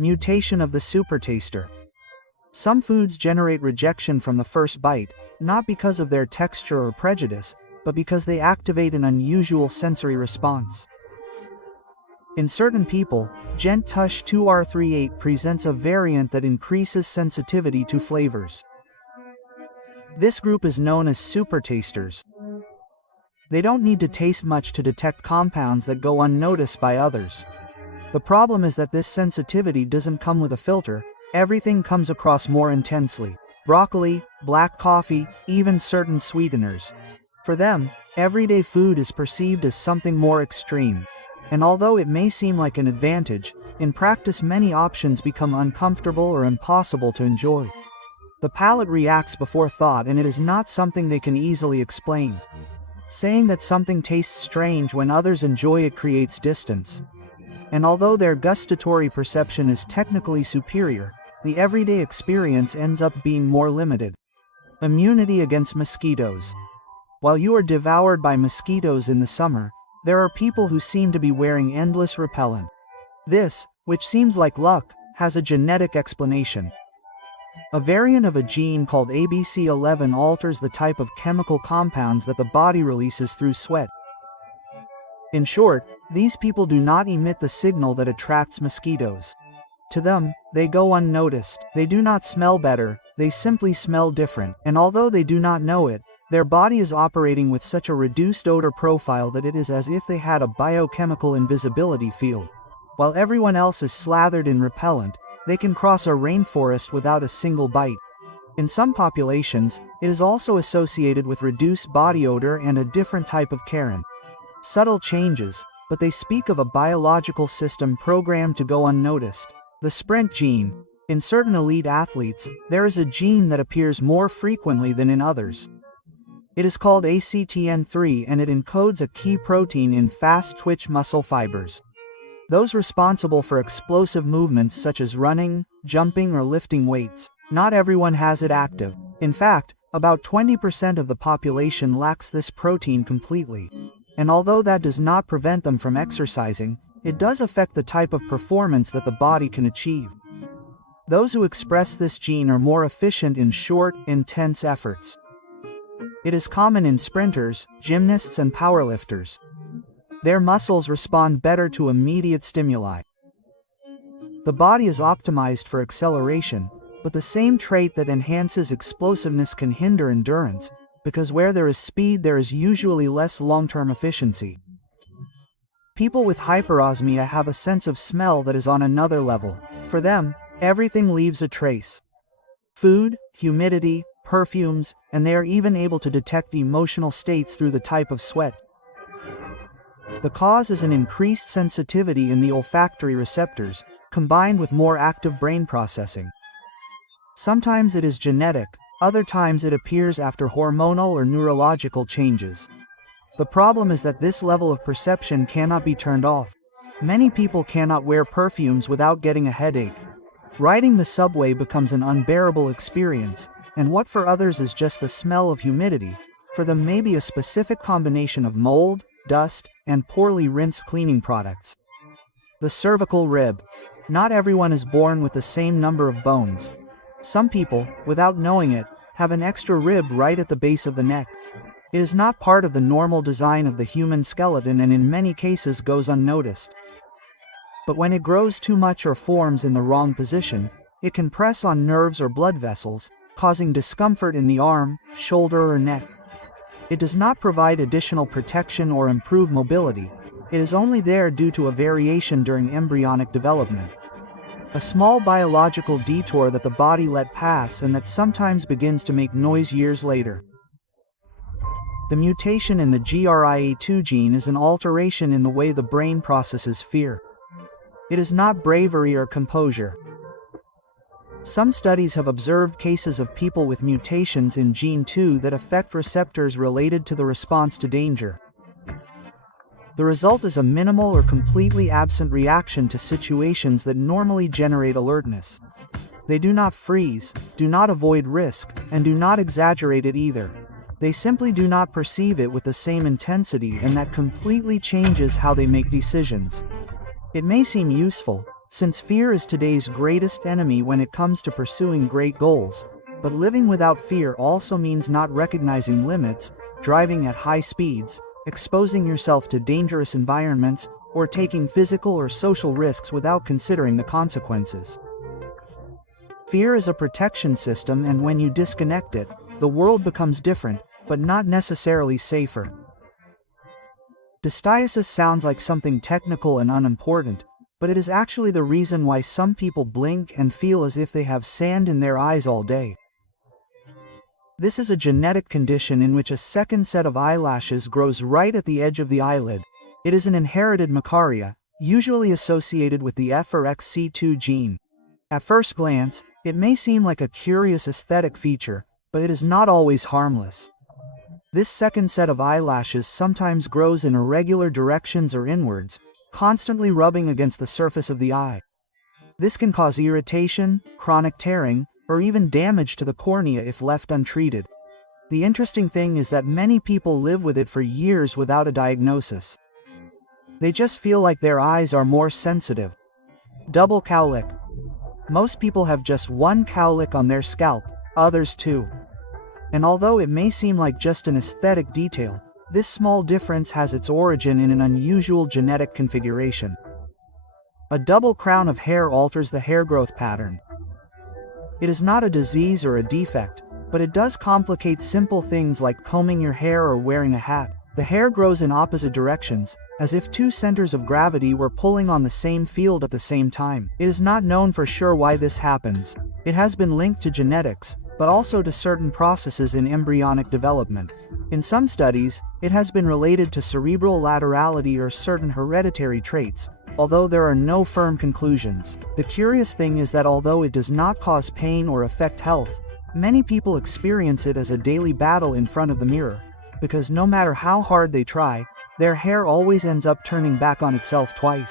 Mutation of the supertaster. Some foods generate rejection from the first bite, not because of their texture or prejudice, but because they activate an unusual sensory response. In certain people, Gent-Tush 2R38 presents a variant that increases sensitivity to flavors. This group is known as supertasters. They don't need to taste much to detect compounds that go unnoticed by others. The problem is that this sensitivity doesn't come with a filter. Everything comes across more intensely. Broccoli, black coffee, even certain sweeteners. For them, everyday food is perceived as something more extreme. And although it may seem like an advantage, in practice many options become uncomfortable or impossible to enjoy. The palate reacts before thought, and it is not something they can easily explain. Saying that something tastes strange when others enjoy it creates distance. And although their gustatory perception is technically superior, the everyday experience ends up being more limited. Immunity against mosquitoes. While you are devoured by mosquitoes in the summer, there are people who seem to be wearing endless repellent. This, which seems like luck, has a genetic explanation. A variant of a gene called ABC11 alters the type of chemical compounds that the body releases through sweat. In short, these people do not emit the signal that attracts mosquitoes. To them, they go unnoticed. They do not smell better, they simply smell different. And although they do not know it, their body is operating with such a reduced odor profile that it is as if they had a biochemical invisibility field. While everyone else is slathered in repellent, they can cross a rainforest without a single bite. In some populations, it is also associated with reduced body odor and a different type of Karen. Subtle changes, but they speak of a biological system programmed to go unnoticed. The sprint gene. In certain elite athletes, there is a gene that appears more frequently than in others. It is called ACTN3 and it encodes a key protein in fast-twitch muscle fibers. Those responsible for explosive movements such as running, jumping, or lifting weights. Not everyone has it active. In fact, about 20% of the population lacks this protein completely. And although that does not prevent them from exercising, it does affect the type of performance that the body can achieve. Those who express this gene are more efficient in short, intense efforts. It is common in sprinters, gymnasts, and powerlifters. Their muscles respond better to immediate stimuli. The body is optimized for acceleration, but the same trait that enhances explosiveness can hinder endurance, because where there is speed there is usually less long-term efficiency. People with hyperosmia have a sense of smell that is on another level. For them, everything leaves a trace. Food, humidity, perfumes, and they are even able to detect emotional states through the type of sweat. The cause is an increased sensitivity in the olfactory receptors, combined with more active brain processing. Sometimes it is genetic, other times it appears after hormonal or neurological changes. The problem is that this level of perception cannot be turned off. Many people cannot wear perfumes without getting a headache. Riding the subway becomes an unbearable experience, and what for others is just the smell of humidity, for them may be a specific combination of mold, dust, and poorly rinsed cleaning products. The cervical rib. Not everyone is born with the same number of bones. Some people, without knowing it, have an extra rib right at the base of the neck. It is not part of the normal design of the human skeleton and in many cases goes unnoticed. But when it grows too much or forms in the wrong position, it can press on nerves or blood vessels, causing discomfort in the arm, shoulder, or neck. It does not provide additional protection or improve mobility. It is only there due to a variation during embryonic development. A small biological detour that the body let pass and that sometimes begins to make noise years later. The mutation in the GRIA2 gene is an alteration in the way the brain processes fear. It is not bravery or composure. Some studies have observed cases of people with mutations in gene 2 that affect receptors related to the response to danger. The result is a minimal or completely absent reaction to situations that normally generate alertness. They do not freeze, do not avoid risk, and do not exaggerate it either. They simply do not perceive it with the same intensity, and that completely changes how they make decisions. It may seem useful, Since fear is today's greatest enemy when it comes to pursuing great goals, but living without fear also means not recognizing limits, driving at high speeds, exposing yourself to dangerous environments, or taking physical or social risks without considering the consequences. Fear is a protection system, and when you disconnect it, the world becomes different, but not necessarily safer. Dystasis sounds like something technical and unimportant, but it is actually the reason why some people blink and feel as if they have sand in their eyes all day. This is a genetic condition in which a second set of eyelashes grows right at the edge of the eyelid. It is an inherited macaria, usually associated with the FRXC2 gene. At first glance, it may seem like a curious aesthetic feature, but it is not always harmless. This second set of eyelashes sometimes grows in irregular directions or inwards, constantly rubbing against the surface of the eye. This can cause irritation, chronic tearing, or even damage to the cornea if left untreated. The interesting thing is that many people live with it for years without a diagnosis. They just feel like their eyes are more sensitive. Double cowlick. Most people have just one cowlick on their scalp, others two. And although it may seem like just an aesthetic detail, this small difference has its origin in an unusual genetic configuration. A double crown of hair alters the hair growth pattern. It is not a disease or a defect, but it does complicate simple things like combing your hair or wearing a hat. The hair grows in opposite directions, as if two centers of gravity were pulling on the same field at the same time. It is not known for sure why this happens. It has been linked to genetics, but also to certain processes in embryonic development. In some studies, it has been related to cerebral laterality or certain hereditary traits, although there are no firm conclusions. The curious thing is that although it does not cause pain or affect health, many people experience it as a daily battle in front of the mirror, because no matter how hard they try, their hair always ends up turning back on itself twice.